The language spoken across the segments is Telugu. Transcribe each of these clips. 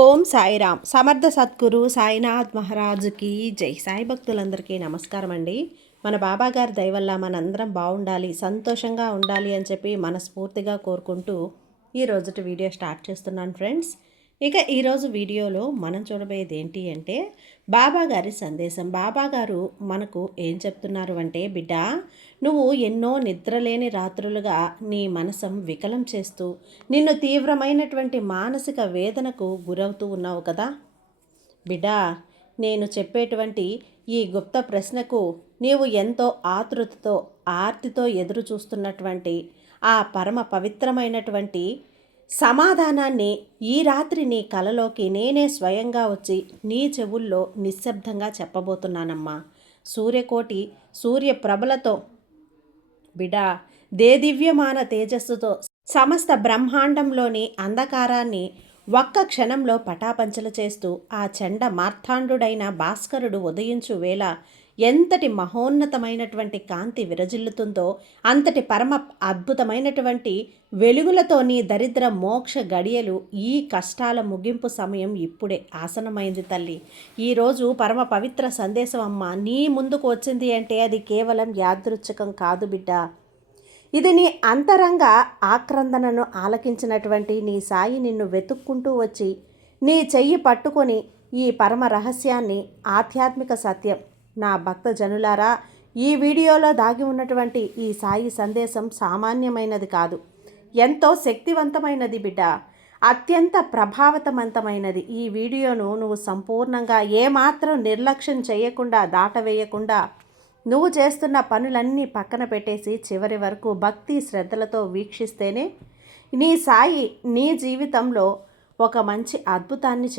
ఓం సాయిరామ్. సమర్థ సద్గురు సాయినాథ్ మహారాజుకి జై. సాయి భక్తులందరికీ నమస్కారం అండి. మన బాబాగారి దయ వల్ల మనందరం బాగుండాలి, సంతోషంగా ఉండాలి అని చెప్పి మనస్ఫూర్తిగా కోరుకుంటూ ఈ రోజుటి వీడియో స్టార్ట్ చేస్తున్నాను ఫ్రెండ్స్. ఇక ఈరోజు వీడియోలో మనం చూడబోయేది ఏంటి అంటే బాబాగారి సందేశం. బాబాగారు మనకు ఏం చెప్తున్నారు అంటే, బిడ్డ, నువ్వు ఎన్నో నిద్రలేని రాత్రులుగా నీ మనసం వికలం చేస్తూ నిన్ను తీవ్రమైనటువంటి మానసిక వేదనకు గురవుతూ ఉన్నావు కదా బిడ్డ. నేను చెప్పేటువంటి ఈ గుప్త ప్రశ్నకు నీవు ఎంతో ఆతృతతో ఆర్తితో ఎదురు చూస్తున్నటువంటి ఆ పరమ పవిత్రమైనటువంటి సమాధానాన్ని ఈ రాత్రి నీ కలలోకి నేనే స్వయంగా వచ్చి నీ చెవుల్లో నిశ్శబ్దంగా చెప్పబోతున్నానమ్మా. సూర్యకోటి సూర్యప్రభలతో బిడా, దేదివ్యమాన తేజస్సుతో సమస్త బ్రహ్మాండంలోని అంధకారాన్ని ఒక్క క్షణంలో పటాపంచలు చేస్తూ ఆ చండ మార్తాండుడైన భాస్కరుడు ఉదయించు వేళ ఎంతటి మహోన్నతమైనటువంటి కాంతి విరజిల్లుతుందో అంతటి పరమ అద్భుతమైనటువంటి వెలుగులతో నీ దరిద్ర మోక్ష గడియలు, ఈ కష్టాల ముగింపు సమయం ఇప్పుడే ఆసనమైంది తల్లి. ఈరోజు పరమ పవిత్ర సందేశం అమ్మ నీ ముందుకు వచ్చింది అంటే అది కేవలం యాదృచ్ఛికం కాదు బిడ్డ. ఇది నీ అంతరంగ ఆక్రందనను ఆలకించినటువంటి నీ సాయి నిన్ను వెతుక్కుంటూ వచ్చి నీ చెయ్యి పట్టుకొని ఈ పరమ రహస్యాన్ని, ఆధ్యాత్మిక సత్యం, నా భక్త జనులారా, ఈ వీడియోలో దాగి ఉన్నటువంటి ఈ సాయి సందేశం సామాన్యమైనది కాదు, ఎంతో శక్తివంతమైనది బిడ్డ, అత్యంత ప్రభావవంతమైనది. ఈ వీడియోను నువ్వు సంపూర్ణంగా ఏమాత్రం నిర్లక్ష్యం చేయకుండా, దాటవేయకుండా, నువ్వు చేస్తున్న పనులన్నీ పక్కన పెట్టేసి చివరి వరకు భక్తి శ్రద్ధలతో వీక్షిస్తేనే నీ సాయి నీ జీవితంలో ఒక మంచి అద్భుతాన్ని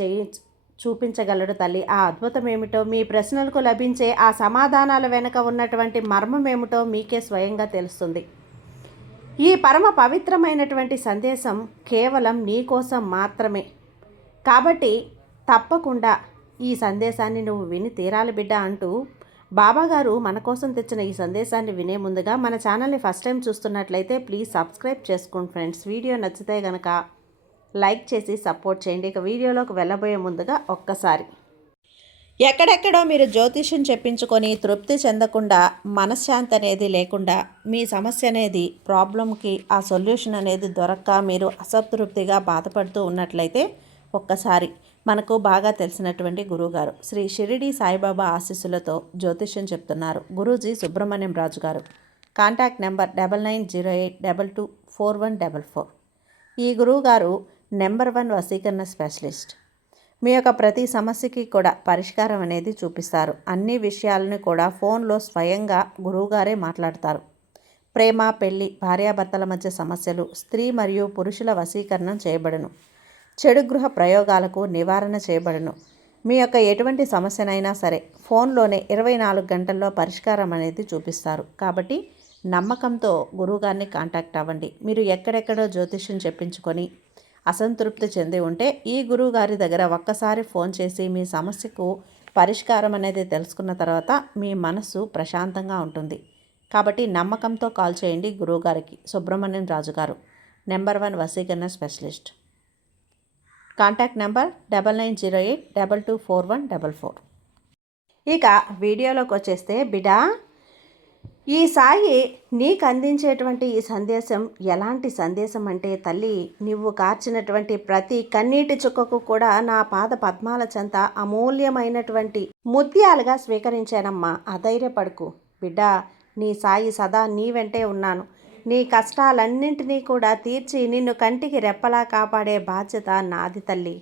చూపించగలడు తల్లి. ఆ అద్భుతం ఏమిటో, మీ ప్రశ్నలకు లభించే ఆ సమాధానాల వెనుక ఉన్నటువంటి మర్మం ఏమిటో మీకే స్వయంగా తెలుస్తుంది. ఈ పరమ పవిత్రమైనటువంటి సందేశం కేవలం నీ కోసం మాత్రమే. కాబట్టి తప్పకుండా ఈ సందేశాన్ని నువ్వు విని తీరాలి బిడ్డ అంటూ బాబాగారు మన కోసం తెచ్చిన ఈ సందేశాన్ని వినే ముందుగా మన ఛానల్ని ఫస్ట్ టైం చూస్తున్నట్లయితే ప్లీజ్ సబ్స్క్రైబ్ చేసుకోండి ఫ్రెండ్స్. వీడియో నచ్చితే కనుక లైక్ చేసి సపోర్ట్ చేయండి. ఇక వీడియోలోకి వెళ్ళబోయే ముందుగా ఒక్కసారి, ఎక్కడెక్కడో మీరు జ్యోతిష్యం చెప్పించుకొని తృప్తి చెందకుండా, మనశ్శాంతి అనేది లేకుండా, మీ సమస్య అనేది ప్రాబ్లంకి ఆ సొల్యూషన్ అనేది దొరక్క మీరు అసంతృప్తిగా బాధపడుతూ ఉన్నట్లయితే ఒక్కసారి మనకు బాగా తెలిసినటువంటి గురువుగారు శ్రీ షిరిడి సాయిబాబా ఆశీస్సులతో జ్యోతిష్యం చెప్తున్నారు గురూజీ సుబ్రహ్మణ్యం రాజు గారు. Contact number 9908224144. ఈ గురువుగారు నెంబర్ 1 వశీకరణ స్పెషలిస్ట్. మీ యొక్క ప్రతి సమస్యకి కూడా పరిష్కారం అనేది చూపిస్తారు. అన్ని విషయాలను కూడా ఫోన్లో స్వయంగా గురువుగారే మాట్లాడతారు. ప్రేమ, పెళ్లి, భార్యాభర్తల మధ్య సమస్యలు, స్త్రీ మరియు పురుషుల వశీకరణం చేయబడును. చెడు గృహ ప్రయోగాలకు నివారణ చేయబడును. మీ యొక్క ఎటువంటి సమస్యనైనా సరే ఫోన్లోనే 24 గంటల్లో పరిష్కారం అనేది చూపిస్తారు. కాబట్టి నమ్మకంతో గురువుగారిని కాంటాక్ట్ అవ్వండి. మీరు ఎక్కడెక్కడో జ్యోతిష్యం చెప్పించుకొని అసంతృప్తి చెంది ఉంటే ఈ గురువుగారి దగ్గర ఒక్కసారి ఫోన్ చేసి మీ సమస్యకు పరిష్కారం అనేది తెలుసుకున్న తర్వాత మీ మనసు ప్రశాంతంగా ఉంటుంది. కాబట్టి నమ్మకంతో కాల్ చేయండి గురువుగారికి. సుబ్రహ్మణ్యం రాజు గారు, నెంబర్ 1 వశీకరణ స్పెషలిస్ట్. Contact number 9908224144. ఇక వీడియోలోకి వచ్చేస్తే బిడా, ఈ సాయి నీకు అందించేటువంటి ఈ సందేశం ఎలాంటి సందేశం అంటే తల్లి, నువ్వు కార్చినటువంటి ప్రతి కన్నీటి చుక్కకు కూడా నా పాద పద్మాల చెంత అమూల్యమైనటువంటి ముత్యాలుగా స్వీకరించానమ్మా. అధైర్యపడుకు బిడ్డా, నీ సాయి సదా నీ వెంటే ఉన్నాను. నీ కష్టాలన్నింటినీ కూడా తీర్చి నిన్ను కంటికి రెప్పలా కాపాడే బాధ్యత నాది తల్లి.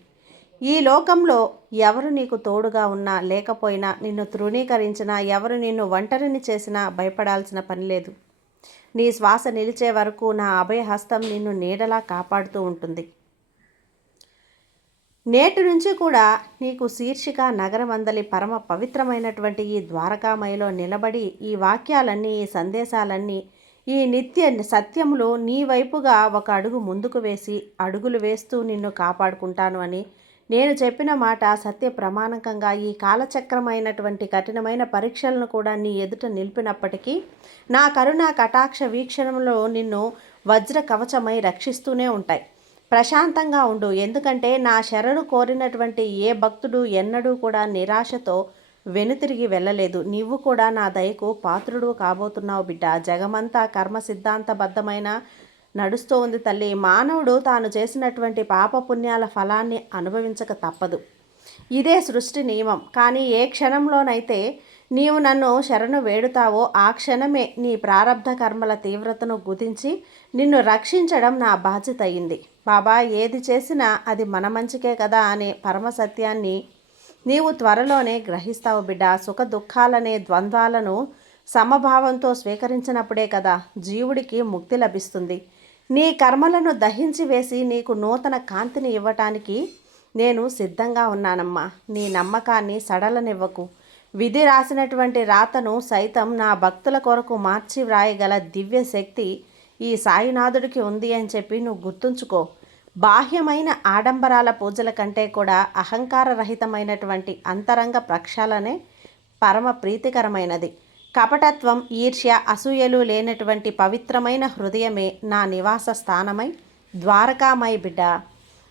ఈ లోకంలో ఎవరు నీకు తోడుగా ఉన్నా లేకపోయినా, నిన్ను తృణీకరించినా, ఎవరు నిన్ను ఒంటరిని చేసినా భయపడాల్సిన పని లేదు. నీ శ్వాస నిలిచే వరకు నా అభయహస్తం నిన్ను నీడలా కాపాడుతూ ఉంటుంది. నేటి నుంచి కూడా నీకు శీర్షిక నగరమందలి పరమ పవిత్రమైనటువంటి ఈ ద్వారకామయిలో నిలబడి ఈ వాక్యాలన్నీ, ఈ సందేశాలన్నీ, ఈ నిత్య సత్యములో నీ వైపుగా ఒక అడుగు ముందుకు వేసి అడుగులు వేస్తూ నిన్ను కాపాడుకుంటాను అని నేను చెప్పిన మాట సత్య ప్రమాణకంగా ఈ కాలచక్రమైనటువంటి కఠినమైన పరీక్షలను కూడా నీ ఎదుట నిలిపినప్పటికీ నా కరుణ కటాక్ష వీక్షణంలో నిన్ను వజ్ర కవచమై రక్షిస్తూనే ఉంటాయి. ప్రశాంతంగా ఉండు. ఎందుకంటే నా శరణు కోరినటువంటి ఏ భక్తుడు ఎన్నడూ కూడా నిరాశతో వెనుతిరిగి వెళ్ళలేదు. నీవు కూడా నా దయకు పాత్రుడు కాబోతున్నావు బిడ్డ. జగమంతా కర్మ సిద్ధాంతబద్ధమైన నడుస్తూ ఉంది తల్లి. మానవుడు తాను చేసినటువంటి పాపపుణ్యాల ఫలాన్ని అనుభవించక తప్పదు. ఇదే సృష్టి నియమం. కానీ ఏ క్షణంలోనైతే నీవు నన్ను శరణు వేడుతావో ఆ క్షణమే నీ ప్రారబ్ధ కర్మల తీవ్రతను గుర్తించి నిన్ను రక్షించడం నా బాధ్యత అయింది. బాబా ఏది చేసినా అది మన మంచికే కదా అనే పరమసత్యాన్ని నీవు త్వరలోనే గ్రహిస్తావు బిడ్డ. సుఖ దుఃఖాలనే ద్వంద్వాలను సమభావంతో స్వీకరించినప్పుడే కదా జీవుడికి ముక్తి లభిస్తుంది. నీ కర్మలను దహించి వేసి నీకు నూతన కాంతిని ఇవ్వటానికి నేను సిద్ధంగా ఉన్నానమ్మా. నీ నమ్మకాన్ని సడలనివ్వకు. విధి రాసినటువంటి రాతను సైతం నా భక్తుల కొరకు మార్చి వ్రాయగల దివ్య శక్తి ఈ సాయినాథుడికి ఉంది అని చెప్పి నువ్వు గుర్తుంచుకో. బాహ్యమైన ఆడంబరాల పూజల కంటే కూడా అహంకారరహితమైనటువంటి అంతరంగ ప్రక్షాళనే పరమ ప్రీతికరమైనది. కపటత్వం, ఈర్ష్య, అసూయలు లేనటువంటి పవిత్రమైన హృదయమే నా నివాస స్థానమై ద్వారకామై బిడ్డ.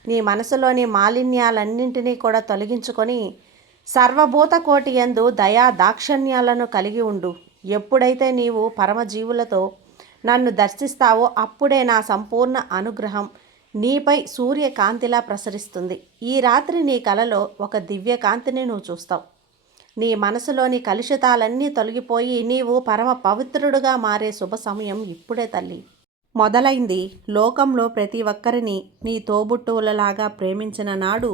నీ మనసులోని మాలిన్యాలన్నింటినీ కూడా తొలగించుకొని సర్వభూత కోటి యందు దయా దాక్షణ్యాలను కలిగి ఉండు. ఎప్పుడైతే నీవు పరమజీవులతో నన్ను దర్శిస్తావో అప్పుడే నా సంపూర్ణ అనుగ్రహం నీపై సూర్యకాంతిలా ప్రసరిస్తుంది. ఈ రాత్రి నీ కలలో ఒక దివ్య కాంతిని నువ్వు చూస్తావు. నీ మనసులోని కలుషితాలన్నీ తొలగిపోయి నీవు పరమ పవిత్రుడుగా మారే శుభ సమయం ఇప్పుడే తల్లి మొదలైంది. లోకంలో ప్రతి ఒక్కరిని నీ తోబుట్టువులలాగా ప్రేమించిన నాడు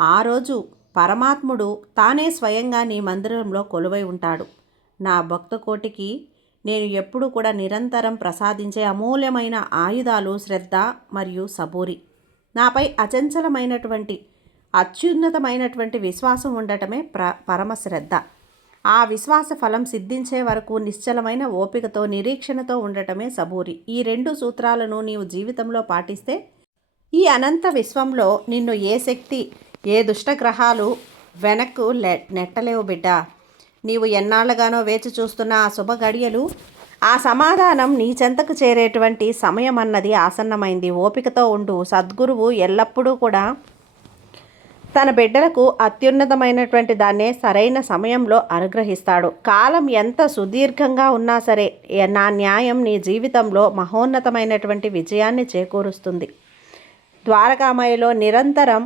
ఆ రోజు పరమాత్ముడు తానే స్వయంగా నీ మందిరంలో కొలువై ఉంటాడు. నా భక్త కోటికి నేను ఎప్పుడు కూడా నిరంతరం ప్రసాదించే అమూల్యమైన ఆయుధాలు శ్రద్ధ మరియు సబూరి. నాపై అచంచలమైనటువంటి అత్యున్నతమైనటువంటి విశ్వాసం ఉండటమే పరమ శ్రద్ధ. ఆ విశ్వాస ఫలం సిద్ధించే వరకు నిశ్చలమైన ఓపికతో నిరీక్షణతో ఉండటమే సబూరి. ఈ రెండు సూత్రాలను నీవు జీవితంలో పాటిస్తే ఈ అనంత విశ్వంలో నిన్ను ఏ శక్తి ఏ దుష్టగ్రహాలు వెనక్కు నెట్టలేవు బిడ్డ. నీవు ఎన్నాళ్ళుగానో వేచి చూస్తున్న ఆ శుభ గడియలు, ఆ సమాధానం నీ చెంతకు చేరేటువంటి సమయం అన్నది ఆసన్నమైంది. ఓపికతో ఉండు. సద్గురువు ఎల్లప్పుడూ కూడా తన బిడ్డలకు అత్యున్నతమైనటువంటి దాన్నే సరైన సమయంలో అనుగ్రహిస్తాడు. కాలం ఎంత సుదీర్ఘంగా ఉన్నా సరే నా న్యాయం నీ జీవితంలో మహోన్నతమైనటువంటి విజయాన్ని చేకూరుస్తుంది. ద్వారకామయిలో నిరంతరం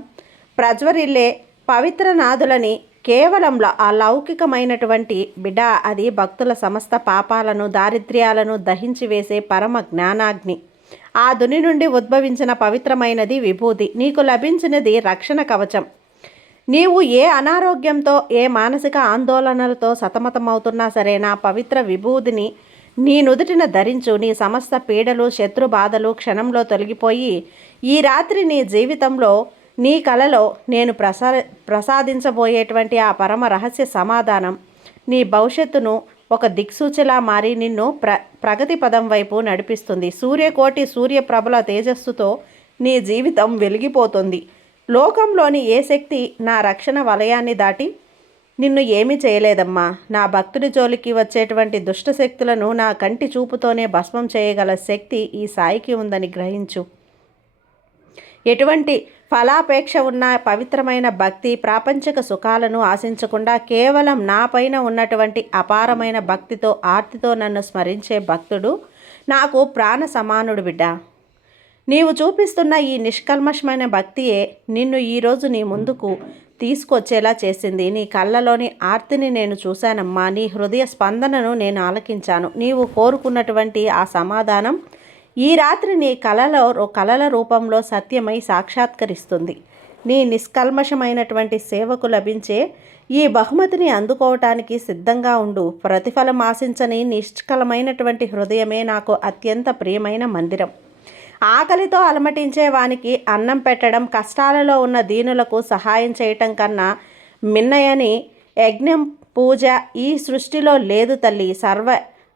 ప్రజ్వరిల్లే పవిత్రనాథులని కేవలం అలౌకికమైనటువంటి బిడ్డ అది భక్తుల సమస్త పాపాలను దారిద్ర్యాలను దహించి వేసే పరమ జ్ఞానాగ్ని. ఆ దుని నుండి ఉద్భవించిన పవిత్రమైనది విభూతి. నీకు లభించినది రక్షణ కవచం. నీవు ఏ అనారోగ్యంతో ఏ మానసిక ఆందోళనలతో సతమతమవుతున్నా సరే నా పవిత్ర విభూతిని నీ నుదుటిన ధరించు. నీ సమస్త పీడలు శత్రు బాధలు క్షణంలో తొలగిపోయి ఈ రాత్రి నీ జీవితంలో నీ కలలో నేను ప్రసాదించబోయేటువంటి ఆ పరమ రహస్య సమాధానం నీ భవిష్యత్తును ఒక దిక్సూచిలా మారి నిన్ను ప్రగతి పదం వైపు నడిపిస్తుంది. సూర్యకోటి సూర్యప్రభల తేజస్సుతో నీ జీవితం వెలిగిపోతుంది. లోకంలోని ఏ శక్తి నా రక్షణ వలయాన్ని దాటి నిన్ను ఏమీ చేయలేదమ్మా. నా భక్తుడి జోలికి వచ్చేటువంటి దుష్టశక్తులను నా కంటి చూపుతోనే భస్మం చేయగల శక్తి ఈ సాయికి ఉందని గ్రహించు. ఎటువంటి ఫలాపేక్ష ఉన్న పవిత్రమైన భక్తి ప్రాపంచిక సుఖాలను ఆశించకుండా కేవలం నా పైన ఉన్నటువంటి అపారమైన భక్తితో ఆర్తితో నన్ను స్మరించే భక్తుడు నాకు ప్రాణ సమానుడు బిడ్డ. నీవు చూపిస్తున్న ఈ నిష్కల్మషమైన భక్తియే నిన్ను ఈరోజు నీ ముందుకు తీసుకొచ్చేలా చేసింది. నీ కళ్ళలోని ఆర్తిని నేను చూశానమ్మా. నీ హృదయ స్పందనను నేను ఆలకించాను. నీవు కోరుకున్నటువంటి ఆ సమాధానం ఈ రాత్రి నీ కలల రూపంలో సత్యమై సాక్షాత్కరిస్తుంది. నీ నిష్కల్మషమైనటువంటి సేవకు లభించే ఈ బహుమతిని అందుకోవటానికి సిద్ధంగా ఉండు. ప్రతిఫలం ఆశించని నిష్కలమైనటువంటి హృదయమే నాకు అత్యంత ప్రియమైన మందిరం. ఆకలితో అలమటించే వానికి అన్నం పెట్టడం, కష్టాలలో ఉన్న దీనులకు సహాయం చేయటం కన్నా మిన్నయని యజ్ఞం పూజ ఈ సృష్టిలో లేదు తల్లి. సర్వ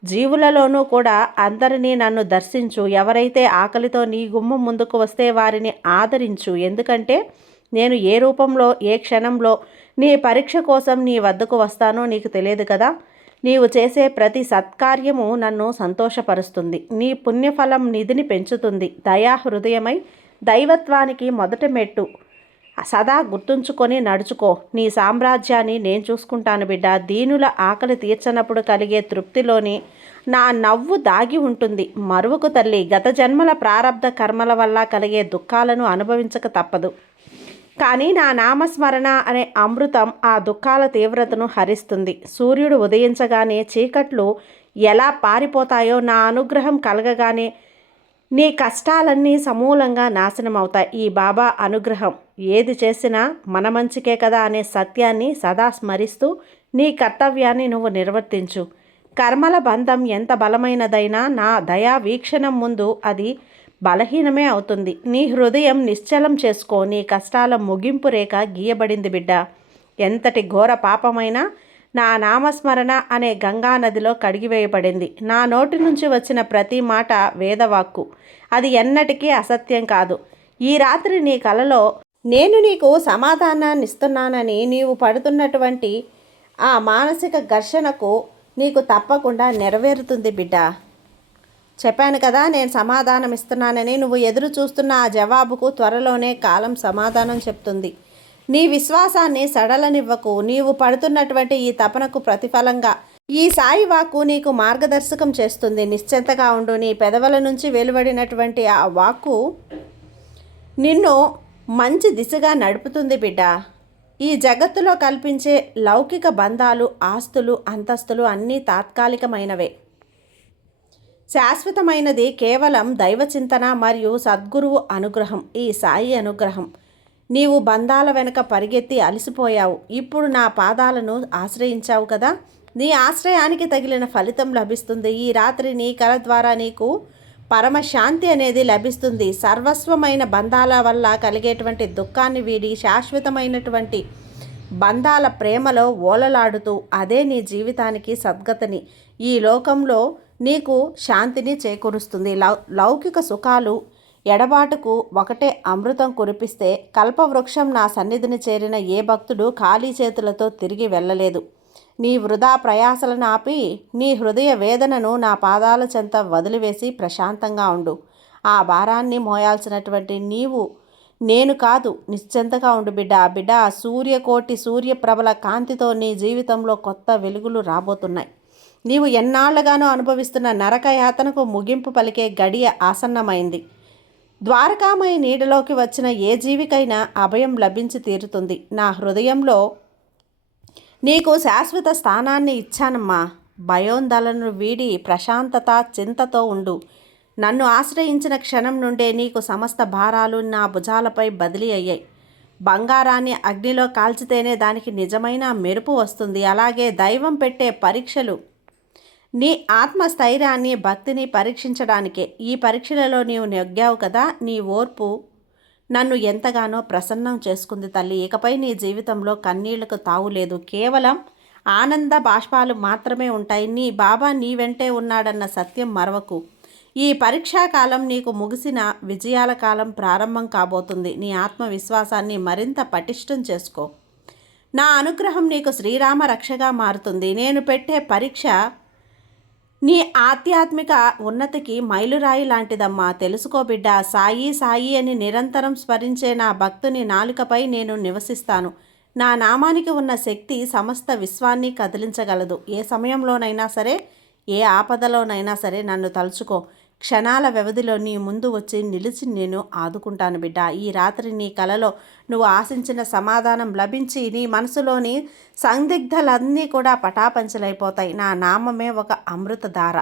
జీవులలోనూ కూడా అందరినీ నన్ను దర్శించు. ఎవరైతే ఆకలితో నీ గుమ్మం ముందుకు వస్తే వారిని ఆదరించు. ఎందుకంటే నేను ఏ రూపంలో ఏ క్షణంలో నీ పరీక్ష కోసం నీ వద్దకు వస్తానో నీకు తెలియదు కదా. నీవు చేసే ప్రతి సత్కార్యము నన్ను సంతోషపరుస్తుంది. నీ పుణ్యఫలం నిధిని పెంచుతుంది. దయా హృదయమై దైవత్వానికి మొదటి మెట్టు. సదా గుర్తుంచుకొని నడుచుకో. నీ సామ్రాజ్యాన్ని నేను చూసుకుంటాను బిడ్డ. దీనుల ఆకలి తీర్చనప్పుడు కలిగే తృప్తిలోని నా నవ్వు దాగి ఉంటుంది. మరువకు తల్లి. గత జన్మల ప్రారబ్ధ కర్మల వల్ల కలిగే దుఃఖాలను అనుభవించక తప్పదు. కానీ నా నామస్మరణ అనే అమృతం ఆ దుఃఖాల తీవ్రతను హరిస్తుంది. సూర్యుడు ఉదయించగానే చీకట్లు ఎలా పారిపోతాయో, నా అనుగ్రహం కలగగానే నీ కష్టాలన్నీ సమూలంగా నాశనమవుతాయి. ఈ బాబా అనుగ్రహం ఏది చేసినా మన మంచికే కదా అనే సత్యాన్ని సదా స్మరిస్తూ నీ కర్తవ్యాన్ని నువ్వు నిర్వర్తించు. కర్మల బంధం ఎంత బలమైనదైనా నా దయా వీక్షణం ముందు అది బలహీనమే అవుతుంది. నీ హృదయం నిశ్చలం చేసుకో. నీ కష్టాల ముగింపు రేఖ గీయబడింది బిడ్డ. ఎంతటి ఘోర పాపమైనా నా నామస్మరణ అనే గంగా నదిలో కడిగివేయబడింది. నా నోటి నుంచి వచ్చిన ప్రతి మాట వేదవాక్కు. అది ఎన్నటికీ అసత్యం కాదు. ఈ రాత్రి నీ కలలో నేను నీకు సమాధానాన్ని ఇస్తున్నానని నీవు పడుతున్నటువంటి ఆ మానసిక ఘర్షణకు నీకు తప్పకుండా నెరవేరుతుంది బిడ్డ. చెప్పాను కదా, నేను సమాధానం ఇస్తున్నానని. నువ్వు ఎదురు చూస్తున్న ఆ జవాబుకు త్వరలోనే కాలం సమాధానం చెప్తుంది. నీ విశ్వాసాన్ని సడలనివ్వకు. నీవు పడుతున్నటువంటి ఈ తపనకు ప్రతిఫలంగా ఈ సాయి వాక్కు నీకు మార్గదర్శకం చేస్తుంది. నిశ్చింతగా ఉండు. నీ పెదవుల నుంచి వెలువడినటువంటి ఆ వాక్కు నిన్ను మంచి దిశగా నడుపుతుంది బిడ్డ. ఈ జగత్తులో కల్పించే లౌకిక బంధాలు, ఆస్తులు, అంతస్తులు అన్నీ తాత్కాలికమైనవే. శాశ్వతమైనది కేవలం దైవచింతన మరియు సద్గురువు అనుగ్రహం, ఈ సాయి అనుగ్రహం. నీవు బంధాల వెనుక పరిగెత్తి అలసిపోయావు. ఇప్పుడు నా పాదాలను ఆశ్రయించావు కదా, నీ ఆశ్రయానికి తగిలిన ఫలితం లభిస్తుంది. ఈ రాత్రి నీ కల ద్వారా నీకు పరమశాంతి అనేది లభిస్తుంది. సర్వస్వమైన బంధాల వల్ల కలిగేటువంటి దుఃఖాన్ని వీడి శాశ్వతమైనటువంటి బంధాల ప్రేమలో ఓలలాడుతూ అదే నీ జీవితానికి సద్గతిని, ఈ లోకంలో నీకు శాంతిని చేకూరుస్తుంది. లౌకిక సుఖాలు ఎడబాటుకు ఒకటే అమృతం కురిపిస్తే కల్పవృక్షం నా సన్నిధిని చేరిన ఏ భక్తుడు ఖాళీ చేతులతో తిరిగి వెళ్ళలేదు. నీ వృధా ప్రయాసలను ఆపి నీ హృదయ వేదనను నా పాదాల చెంత వదిలివేసి ప్రశాంతంగా ఉండు. ఆ భారాన్ని మోయాల్సినటువంటి నీవు నేను కాదు. నిశ్చింతగా ఉండు బిడ్డ. బిడ్డ, సూర్యకోటి సూర్యప్రభల కాంతితో నీ జీవితంలో కొత్త వెలుగులు రాబోతున్నాయి. నీవు ఎన్నాళ్లుగానో అనుభవిస్తున్న నరకయాతనకు ముగింపు పలికే గడియ ఆసన్నమైంది. ద్వారకామయ నీడలోకి వచ్చిన ఏ జీవికైనా అభయం లభించి తీరుతుంది. నా హృదయంలో నీకు శాశ్వత స్థానాన్ని ఇచ్చానమ్మా. భయోందలను వీడి ప్రశాంతత చింతతో ఉండు. నన్ను ఆశ్రయించిన క్షణం నుండే నీకు సమస్త భారాలు నా భుజాలపై బదిలీ అయ్యాయి. బంగారాన్ని అగ్నిలో కాల్చితేనే దానికి నిజమైన మెరుపు వస్తుంది. అలాగే దైవం పెట్టే పరీక్షలు నీ ఆత్మస్థైర్యాన్ని, భక్తిని పరీక్షించడానికే. ఈ పరీక్షలలో నీవు నెగ్గావు కదా, నీ ఓర్పు నన్ను ఎంతగానో ప్రసన్నం చేసుకుంది తల్లి. ఇకపై నీ జీవితంలో కన్నీళ్లకు తావులేదు. కేవలం ఆనంద బాష్పాలు మాత్రమే ఉంటాయి. నీ బాబా నీ వెంటే ఉన్నాడన్న సత్యం మరవకు. ఈ పరీక్షాకాలం నీకు ముగిసిన విజయాల కాలం ప్రారంభం కాబోతుంది. నీ ఆత్మవిశ్వాసాన్ని మరింత పటిష్టం చేసుకో. నా అనుగ్రహం నీకు శ్రీరామ రక్షగా మారుతుంది. నేను పెట్టే పరీక్ష నీ ఆధ్యాత్మిక ఉన్నతికి మైలురాయి లాంటిదమ్మా. తెలుసుకో బిడ్డ. సాయి సాయి అని నిరంతరం స్మరించే నా భక్తుని నాలుకపై నేను నివసిస్తాను. నా నామానికి ఉన్న శక్తి సమస్త విశ్వాన్ని కదిలించగలదు. ఏ సమయంలోనైనా సరే, ఏ ఆపదలోనైనా సరే నన్ను తలుచుకో. క్షణాల వ్యవధిలో నీ ముందు వచ్చి నిలిచి నేను ఆదుకుంటాను బిడ్డ. ఈ రాత్రి నీ కలలో నువ్వు ఆశించిన సమాధానం లభించి నీ మనసులోని సందిగ్ధలన్నీ కూడా పటాపంచలైపోతాయి. నా నామమే ఒక అమృతధార.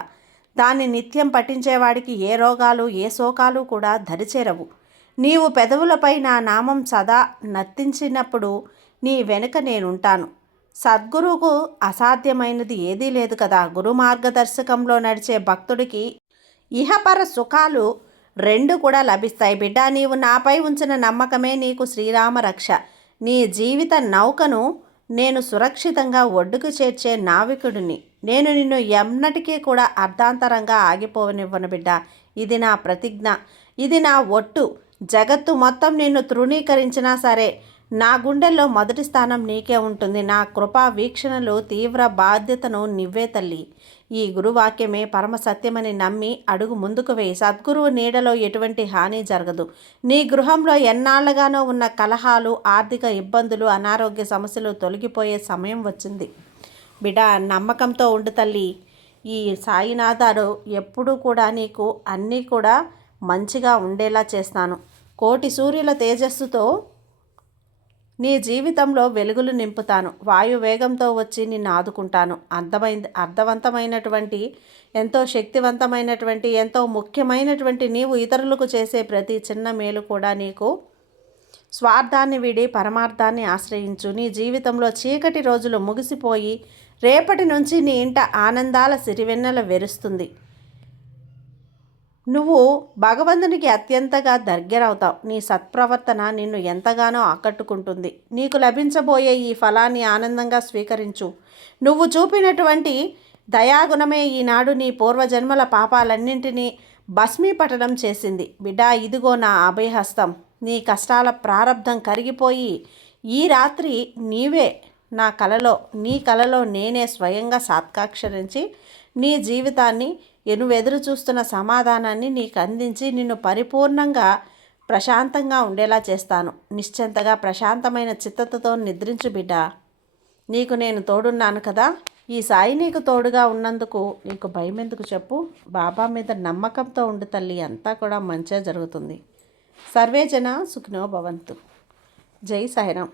దాన్ని నిత్యం పఠించేవాడికి ఏ రోగాలు, ఏ శోకాలు కూడా దరిచేరవు. నీవు పెదవులపై నా నామం సదా నర్తించినప్పుడు నీ వెనుక నేనుంటాను. సద్గురువుకు అసాధ్యమైనది ఏదీ లేదు కదా. గురు మార్గదర్శకంలో నడిచే భక్తుడికి ఇహపర సుఖాలు రెండు కూడా లభిస్తాయి బిడ్డ. నీవు నాపై ఉంచిన నమ్మకమే నీకు శ్రీరామ రక్ష. నీ జీవిత నౌకను నేను సురక్షితంగా ఒడ్డుకు చేర్చే నావికుడిని. నేను నిన్ను ఎన్నటికీ కూడా అర్ధాంతరంగా ఆగిపోనివ్వను బిడ్డ. ఇది నా ప్రతిజ్ఞ, ఇది నా ఒట్టు. జగత్తు మొత్తం నిన్ను తృణీకరించినా సరే నా గుండెల్లో మొదటి స్థానం నీకే ఉంటుంది. నా కృపా వీక్షణలు తీవ్ర బాధ్యతను నివ్వే తల్లి. ఈ గురువాక్యమే పరమ సత్యమని నమ్మి అడుగు ముందుకు వేయి. సద్గురువు నీడలో ఎటువంటి హాని జరగదు. నీ గృహంలో ఎన్నాళ్ళగానో ఉన్న కలహాలు, ఆర్థిక ఇబ్బందులు, అనారోగ్య సమస్యలు తొలగిపోయే సమయం వచ్చింది. బిడ్డ, నమ్మకంతో ఉండు తల్లి. ఈ సాయినాథుడు ఎప్పుడూ కూడా నీకు అన్నీ కూడా మంచిగా ఉండేలా చేస్తాను. కోటి సూర్యుల తేజస్సుతో నీ జీవితంలో వెలుగులు నింపుతాను. వాయు వేగంతో వచ్చి నిన్ను ఆదుకుంటాను. అర్థవంతమైనటువంటి, ఎంతో శక్తివంతమైనటువంటి, ఎంతో ముఖ్యమైనటువంటి నీవు ఇతరులకు చేసే ప్రతి చిన్న మేలు కూడా నీకు స్వార్థాన్ని వీడి పరమార్థాన్ని ఆశ్రయించు. నీ జీవితంలో చీకటి రోజులు ముగిసిపోయి రేపటి నుంచి నీ ఇంట ఆనందాల సిరివెన్నెల వెరుస్తుంది. నువ్వు భగవంతునికి అత్యంతగా దగ్గరవుతావు. నీ సత్ప్రవర్తన నిన్ను ఎంతగానో ఆకట్టుకుంటుంది. నీకు లభించబోయే ఈ ఫలాన్ని ఆనందంగా స్వీకరించు. నువ్వు చూపినటువంటి దయాగుణమే ఈనాడు నీ పూర్వజన్మల పాపాలన్నింటినీ భస్మీపటనం చేసింది. బిడ్డ, ఇదిగో నా అభయహస్తం. నీ కష్టాల ప్రారబ్ధం కరిగిపోయి ఈ రాత్రి నీ కలలో నేనే స్వయంగా సాక్షాత్కరించి నీ జీవితాన్ని, నువ్వెదురు చూస్తున్న సమాధానాన్ని నీకు అందించి నిన్ను పరిపూర్ణంగా ప్రశాంతంగా ఉండేలా చేస్తాను. నిశ్చింతగా ప్రశాంతమైన చిత్తతతో నిద్రించు బిడ్డ. నీకు నేను తోడున్నాను కదా. ఈ సాయి నీకు తోడుగా ఉన్నందుకు నీకు భయం ఎందుకు చెప్పు. బాబా మీద నమ్మకంతో ఉండు తల్లి. అంతా కూడా మంచిగా జరుగుతుంది. సర్వే జన సుఖినో భవంతు. జై సాయిరాం.